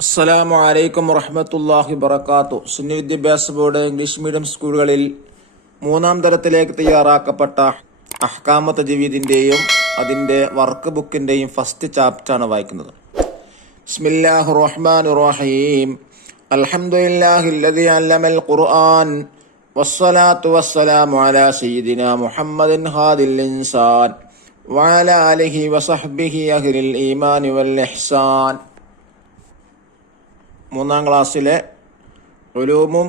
അസ്സലാമു അലൈക്കും വറഹ്മത്തുള്ളാഹി വബറകാതുഹു. സുന്നി വിദ്യാഭ്യാസ ബോർഡ് ഇംഗ്ലീഷ് മീഡിയം സ്കൂളുകളിൽ 3-ാം തരത്തിലേക്ക് തയ്യാറാക്കപ്പെട്ട അഹ്കാമ തജ്വീദിന്റെയും അതിന്റെ വർക്ക് ബുക്കിന്റെയും ഫസ്റ്റ് ചാപ്റ്ററാണ് വായിക്കുന്നത്. ബിസ്മില്ലാഹിർ റഹ്മാനിർ റഹീം. അൽഹംദുലില്ലാഹില്ലദീ അല്ലമൽ ഖുർആൻ വസ്സലാത്തു വസ്സലാമു അലാ സയ്യിദിനാ മുഹമ്മദിൻ ഹാദിൽ ഇൻസാൻ വഅലാ ആലിഹി വസഹ്ബിഹി അഹ്ലിൽ ഈമാനി വൽ ഇഹ്സാൻ. 3-ാം ക്ലാസ്സിലെ ഉലൂമും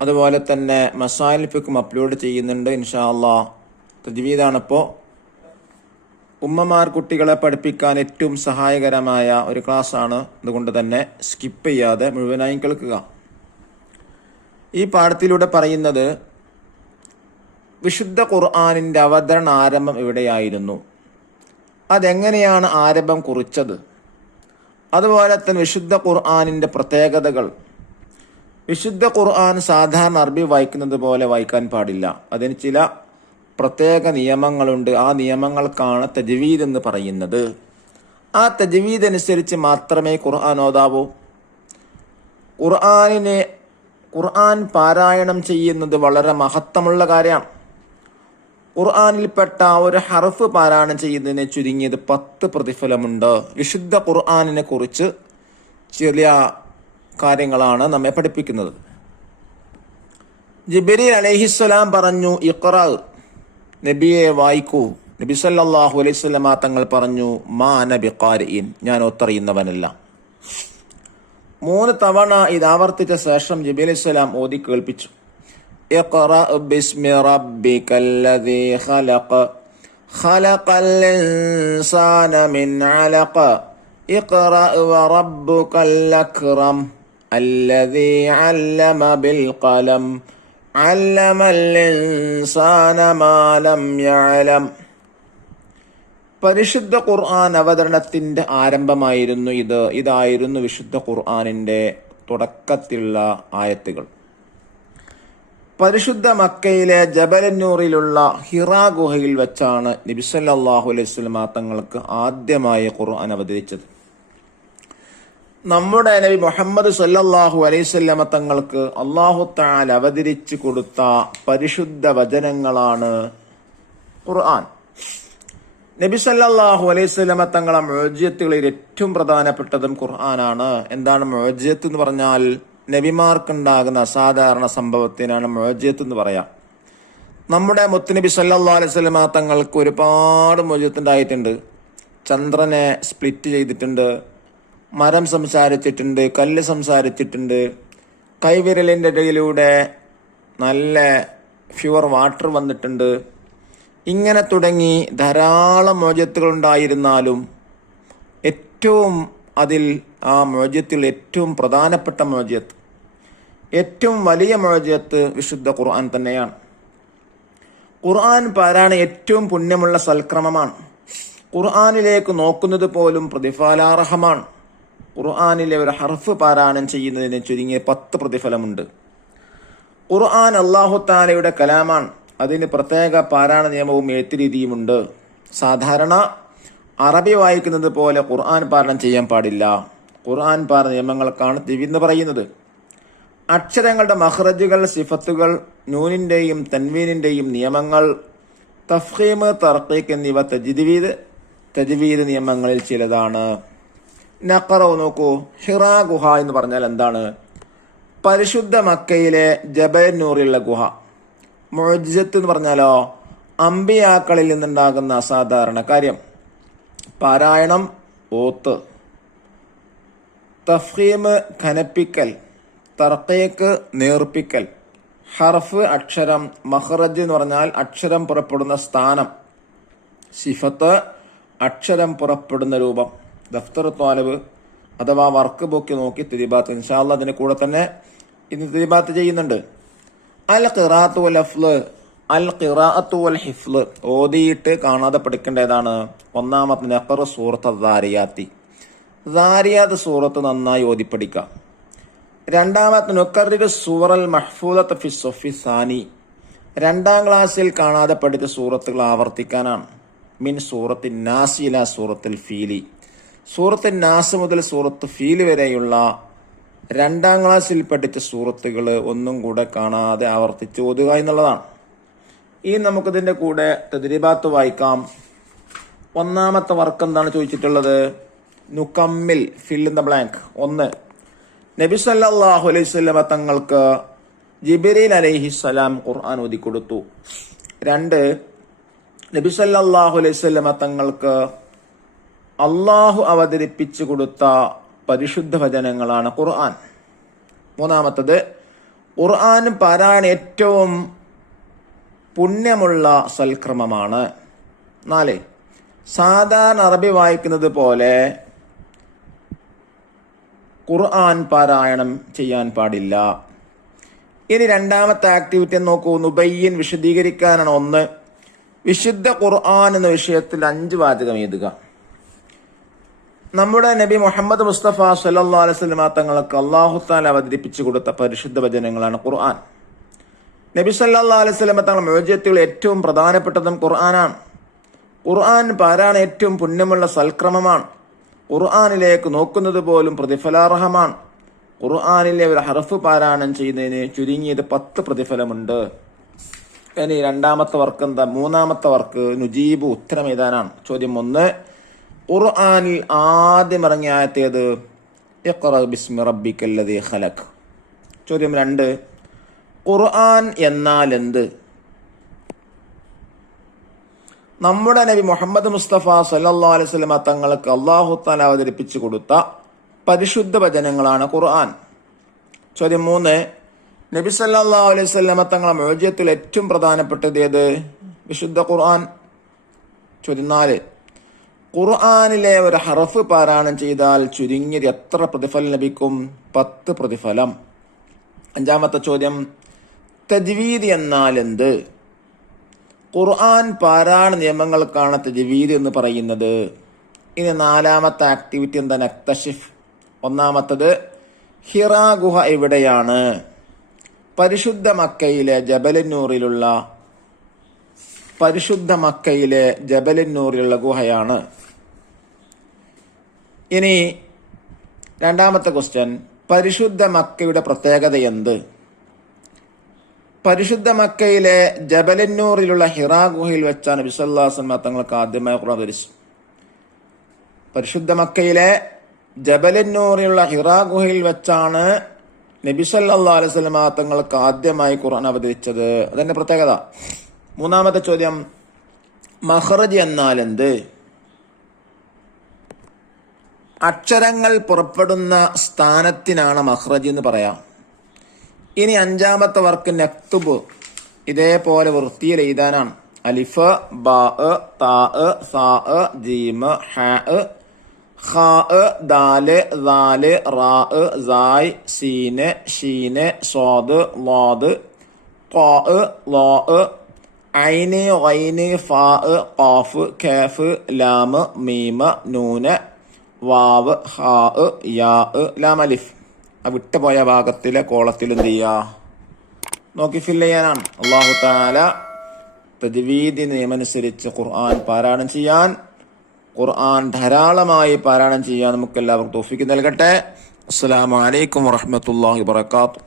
അതുപോലെ തന്നെ മസായിൽ ഫിഖും അപ്ലോഡ് ചെയ്യുന്നുണ്ട്. ഇൻഷാ അല്ലാഹ് തജ്വീദാണിപ്പോൾ. ഉമ്മമാർ കുട്ടികളെ പഠിപ്പിക്കാൻ ഏറ്റവും സഹായകരമായ ഒരു ക്ലാസ്സാണ്. അതുകൊണ്ട് തന്നെ സ്കിപ്പ് ചെയ്യാതെ മുഴുവനായും കേൾക്കുക. ഈ പാഠത്തിലൂടെ പറയുന്നത് വിശുദ്ധ ഖുർആനിൻ്റെ അവതരണ ആരംഭം എവിടെയായിരുന്നു, അതെങ്ങനെയാണ് ആരംഭം കുറിച്ചത്, അതുപോലെ തന്നെ വിശുദ്ധ ഖുർആനിൻ്റെ പ്രത്യേകതകൾ. വിശുദ്ധ ഖുർആൻ സാധാരണ അറബി വായിക്കുന്നത് പോലെ വായിക്കാൻ പാടില്ല. അതിന് ചില പ്രത്യേക നിയമങ്ങളുണ്ട്. ആ നിയമങ്ങൾക്കാണ് തജ്വീദ് എന്ന് പറയുന്നത്. ആ തജ്വീദ് അനുസരിച്ച് മാത്രമേ ഖുർആൻ ഓതാവൂ. ഖുർആൻ പാരായണം ചെയ്യുന്നത് വളരെ മഹത്വമുള്ള കാര്യമാണ്. ഖുർആനിൽപ്പെട്ട ഒരു ഹർഫ് പാരായണം ചെയ്യുന്നതിന് ചുരുങ്ങിയത് 10 പ്രതിഫലമുണ്ട്. വിശുദ്ധ ഖുർആനിനെ കുറിച്ച് ചില കാര്യങ്ങളാണ് നമ്മെ പഠിപ്പിക്കുന്നത്. ജിബ്രീൽ അലൈഹിസ്സലാം പറഞ്ഞു, ഇഖ്റ, നബിയെ വായിക്കൂ. നബി സല്ലല്ലാഹു അലൈഹി വസല്ലം തങ്ങൾ പറഞ്ഞു, മാ അന ബിഖാരിഇൻ, ഞാൻ ഒത്തറിയുന്നവനല്ല. 3 തവണ ഇത് ആവർത്തിച്ച ശേഷം ജിബ്രീൽ അലൈഹിസ്സലാം ഓതി കേൾപ്പിച്ചു. اقرأ باسم ربك الذي خلق خلق الإنسان من علق اقرأ وربك الأكرم الذي علم بالقلم علم الإنسان ما لم يعلم. പരിശുദ്ധ ഖുർആൻ അവതരണത്തിന്റെ ആരംഭമായിരുന്നു ഇതായിരുന്നു വിശുദ്ധ ഖുർആനിന്റെ തുടക്കത്തിലുള്ള ആയത്തുകൾ. പരിശുദ്ധ മക്കയിലെ ജബലന്നൂറിലുള്ള ഹിറാ ഗുഹയിൽ വെച്ചാണ് നബി സല്ലല്ലാഹു അലൈഹി വസല്ലം തങ്ങൾക്ക് ആദ്യമായി ഖുർആൻ അവതരിച്ചത്. നമ്മുടെ നബി മുഹമ്മദ് സല്ലല്ലാഹു അലൈഹി വസല്ലം തങ്ങൾക്ക് അല്ലാഹു തആല അവതരിച്ചു കൊടുത്ത പരിശുദ്ധ വചനങ്ങളാണ് ഖുർആൻ. നബി സല്ലല്ലാഹു അലൈഹി വസല്ലം തങ്ങളുടെ മുഅ്ജിസത്തുകളിൽ ഏറ്റവും പ്രധാനപ്പെട്ടതും ഖുർആനാണ്. എന്താണ് മുഅ്ജിസത്ത് എന്ന് പറഞ്ഞാൽ? നബിമാർക്കുണ്ടാകുന്ന അസാധാരണ സംഭവത്തിനാണ് മുഅ്ജിസത്ത് എന്ന് പറയാം. നമ്മുടെ മുത്തുനബി സല്ലല്ലാഹു അലൈഹി വസല്ലം തങ്ങൾക്ക് ഒരുപാട് മുഅ്ജിസത്ത് ഉണ്ടായിട്ടുണ്ട്. ചന്ദ്രനെ സ്പ്ലിറ്റ് ചെയ്തിട്ടുണ്ട്, മരം സംസാരിച്ചിട്ടുണ്ട്, കല്ല് സംസാരിച്ചിട്ടുണ്ട്, കൈവിരലിൻ്റെ ഇടയിലൂടെ നല്ല പ്യുവർ വാട്ടർ വന്നിട്ടുണ്ട്. ഇങ്ങനെ തുടങ്ങി ധാരാളം മുഅ്ജിസത്തുകൾ ഉണ്ടായിരുന്നാലും ഏറ്റവും അതിൽ ആ മുഅ്ജിസത്തിൽ ഏറ്റവും പ്രധാനപ്പെട്ട മുഅ്ജിസത്ത്, ഏറ്റവും വലിയ മുഅ്ജിസത്ത് വിശുദ്ധ ഖുർആൻ തന്നെയാണ്. ഖുർആൻ പാരായണം ഏറ്റവും പുണ്യമുള്ള സൽക്രമമാണ്. ഖുർആനിലേക്ക് നോക്കുന്നത് പോലും പ്രതിഫലാർഹമാണ്. ഖുർആനിലെ ഒരു ഹർഫ് പാരായണം ചെയ്യുന്നതിന് ചുരുങ്ങിയ 10 പ്രതിഫലമുണ്ട്. ഖുർആൻ അല്ലാഹു തആലയുടെ കലാമാണ്. അതിന് പ്രത്യേക പാരായണ നിയമവും എഴുത്തുരീതിയുമുണ്ട്. സാധാരണ അറബി വായിക്കുന്നത് പോലെ ഖുർആൻ പാരായണം ചെയ്യാൻ പാടില്ല. ഖുർആൻ പാരായണ നിയമങ്ങൾക്കാണ് തജ്വീദ് പറയുന്നത്. അക്ഷരങ്ങളുടെ മഖ്റജുകൾ, സിഫത്തുകൾ, നൂനിന്റെയും തൻവീനിന്റെയും നിയമങ്ങൾ, തഫ്ഖീം, തർഖീഖ് എന്നിവ തജ്വീദ് നിയമങ്ങളിൽ ചിലതാണ്. നഖറ നോക്കൂ. ഹിറാ ഗുഹ എന്ന് പറഞ്ഞാൽ എന്താണ്? പരിശുദ്ധ മക്കയിലെ ജബലന്നൂറിലുള്ള ഗുഹ. മുഅ്ജിസത്ത് എന്ന് പറഞ്ഞാലോ അമ്പിയാക്കളിൽ നിന്നുണ്ടാകുന്ന അസാധാരണ കാര്യം. പാരായണം ഓത്ത്, തഫ്ഖീം ഘനപ്പിക്കൽ, തർഖീഖ് നേർപ്പിക്കൽ, ഹർഫ് അക്ഷരം, മഖ്റജ് എന്ന് പറഞ്ഞാൽ അക്ഷരം പുറപ്പെടുന്ന സ്ഥാനം, സിഫത്ത് അക്ഷരം പുറപ്പെടുന്ന രൂപം. ദഫ്തർ ത്വാലിബ് അഥവാ വർക്ക് ബുക്ക് നോക്കി തിരിബാത്ത് ഇൻഷാ അല്ലാഹ് അതിന് കൂടെ തന്നെ ഇന്ന് തിരിബാത്ത് ചെയ്യുന്നുണ്ട്. അൽ ഖിറാഅത്തു വൽ ഹഫ്ള്, അൽ ഖിറാഅത്തു വൽ ഹിഫ്ള് ഓതിയിട്ട് കാണാതെ പഠിക്കേണ്ടതാണ്. ഒന്നാമത്തെ നഖർ സൂറത്ത് ദാരിയാത്തി, ദാരിയാത്ത് സൂറത്ത് നന്നായി ഓതി പഠിക്കാം. രണ്ടാമത്തെ നുക്കറിർ സൂറൽ മഹ്ഫൂദത്ത് ഫി സ്വഫി സാനി, 2-ാം ക്ലാസ്സിൽ കാണാതെ പഠിച്ച സൂറത്തുകൾ ആവർത്തിക്കാനാണ്. മിൻ സൂറത്തിൻ നാസ് ഇലാ സൂറത്തുൽ ഫീലി, സൂറത്ത് നാസ് മുതൽ സൂറത്ത് ഫീൽ വരെയുള്ള 2ാം ക്ലാസ്സിൽ പഠിച്ച സൂറത്തുകൾ ഒന്നും കൂടെ കാണാതെ ആവർത്തിച്ച് ഓതുക എന്നുള്ളതാണ്. ഇനി നമുക്കിതിന്റെ കൂടെ തദ്രീബാത്ത് വായിക്കാം. ഒന്നാമത്തെ വർക്ക് എന്താണ് ചോദിച്ചിട്ടുള്ളത്? നുകമ്മിൽ ഫിൽ ഇൻ ദ ബ്ലാങ്ക്. 1, നബി സല്ലല്ലാഹു അലൈഹി വസല്ലം തങ്ങൾക്ക് ജിബ്രീൽ അലൈഹിസ്സലാം ഖുർആൻ ഓതിക്കൊടുത്തു. 2, നബി സല്ലല്ലാഹു അലൈഹി വസല്ലം തങ്ങൾക്ക് അള്ളാഹു അവതരിപ്പിച്ചു കൊടുത്ത പരിശുദ്ധ വചനങ്ങളാണ് ഖുർആൻ. 3, ഖുർആൻ പാരായണം ഏറ്റവും പുണ്യമുള്ള സൽക്രമമാണ്. 4, സാധാരണ അറബി വായിക്കുന്നത് പോലെ ഖുർആൻ പാരായണം ചെയ്യാൻ പാടില്ല. ഇനി 2ാമത്തെ ആക്ടിവിറ്റി നോക്കൂ. നുബയ്യൻ വിശദീകരിക്കാനാണ്. 1, വിശുദ്ധ ഖുർആൻ എന്ന വിഷയത്തിൽ 5 വാചകം എഴുതുക. നമ്മുടെ നബി മുഹമ്മദ് മുസ്തഫ സല്ലല്ലാഹു അലൈഹി വസല്ലം തങ്ങൾക്ക് അല്ലാഹു തആല അവതരിപ്പിച്ചു കൊടുത്ത പരിശുദ്ധ വചനങ്ങളാണ് ഖുർആൻ. നബി സല്ലല്ലാഹു അലൈഹി വസല്ലം തങ്ങളുടെ മുഅ്ജിസത്തുകളിൽ ഏറ്റവും പ്രധാനപ്പെട്ടതും ഖുർആനാണ്. ഖുർആൻ പാരായണം ഏറ്റവും പുണ്യമുള്ള സൽക്രമമാണ്. ഖുർആനിലേക്ക് നോക്കുന്നത് പോലും പ്രതിഫലാർഹമാണ്. ഖുർആനിലെ ഒരു ഹർഫ് പാരായണം ചെയ്യുന്നതിന് ചുരുങ്ങിയത് 10 പ്രതിഫലമുണ്ട്. ഇനി 2ാമത്തെ വർക്ക് എന്താ? 3ാമത്തെ വർക്ക് നുജീബ് ഉത്തരം എഴുതാനാണ്. ചോദ്യം 1, ഖുർആനിൽ ആദ്യം ഇറങ്ങിയ ആയത്തേത്? ഇഖ്റ ബിസ്മി റബ്ബിക്കല്ലദീ ഖലഖ്. ചോദ്യം 2, ഖുർആൻ എന്നാൽ എന്ത്? നമ്മുടെ നബി മുഹമ്മദ് മുസ്തഫ സല്ലല്ലാഹു അലൈഹി വസല്ലം തങ്ങൾക്ക് അല്ലാഹു തആല അവതരിപ്പിച്ചു കൊടുത്ത പരിശുദ്ധ വചനങ്ങളാണ് ഖുർആൻ. ചോദ്യം 3, നബി സല്ലല്ലാഹു അലൈഹി വസല്ലം തങ്ങളുടെ മുഅ്ജിസത്തിൽ ഏറ്റവും പ്രധാനപ്പെട്ടത് ഏത്? വിശുദ്ധ ഖുർആൻ. ചോദ്യം 4, ഖുർആനിലെ ഒരു ഹറഫ് പാരായണം ചെയ്താൽ ചുരുങ്ങിയത് എത്ര പ്രതിഫലം ലഭിക്കും? 10 പ്രതിഫലം. 5ാമത്തെ ചോദ്യം, തജ്വീദ് എന്നാൽ എന്ത്? ഖുർആൻ പാരായണ നിയമങ്ങൾക്കാണ് തജ്വീദ് എന്ന് പറയുന്നത്. ഇനി 4ാമത്തെ ആക്ടിവിറ്റി എന്താ? നക്തഷിഫ്. 1ാമത്തത്, ഹിറാ ഗുഹ എവിടെയാണ്? പരിശുദ്ധ മക്കയിലെ ജബലുന്നൂറിലുള്ള ഗുഹയാണ്. ഇനി 2ാമത്തെ ക്വസ്റ്റ്യൻ, പരിശുദ്ധ മക്കയുടെ പ്രത്യേകത എന്ത്? പരിശുദ്ധ മക്കയിലെ ജബലുന്നൂറിലുള്ള ഹിറാ ഗുഹയിൽ വെച്ചാണ് നബി സല്ലല്ലാഹു അലൈഹി വസല്ലം തങ്ങൾക്ക് ആദ്യമായി ഖുർആൻ അവതരിച്ചു. പരിശുദ്ധ മക്കയിലെ ജബലുന്നൂറിലുള്ള ഹിറാ ഗുഹയിൽ വെച്ചാണ് നബി സല്ലല്ലാഹു അലൈഹി വസല്ലം തങ്ങൾക്ക് ആദ്യമായി ഖുർആൻ അവതരിച്ചത്. അതിന്റെ പ്രത്യേകത. 3ാമത്തെ ചോദ്യം, മഖ്റജ് എന്നാൽ എന്ത്? അക്ഷരങ്ങൾ പുറപ്പെടുന്ന സ്ഥാനത്തിനാണ് മഖ്റജ് എന്ന് പറയാം. ഇനി 5ാമത്തെ വർക്ക് നക്തുബ്. ഇതേപോലെ വൃത്തിയിൽ എഴുതാനാണ്. അലിഫ്, ബാ, താ, സാ, ജീം, ഹാ, ഖാ, ദാല്, ദാല്, റാ, സായ്, സീന്, ഷീന്, സ്വാദ്, ളാദ്, ഖാ, ളാ, ഐന്, ഗൈന്, ഫാ, ഖാഫ്, കാഫ്, ലാം, മീം, നൂന്, വാവ്, ഹാ, യാ, ലാം, അലിഫ്. ആ വിട്ടുപോയ ഭാഗത്തിലെ കോളത്തിൽ എന്ത് ചെയ്യുക? നോക്കി ഫില്ല് ചെയ്യാനാണ്. അല്ലാഹു തആല തജ്വീദ് നിയമമനുസരിച്ച് ഖുർആൻ പാരായണം ചെയ്യാൻ, ഖുർആൻ ധാരാളമായി പാരായണം ചെയ്യാൻ നമുക്ക് എല്ലാവർക്കും തൗഫീഖ് നൽകട്ടെ. അസ്സലാമു അലൈക്കും വറഹ്മത്തുള്ളാഹി വബറകാതുഹു.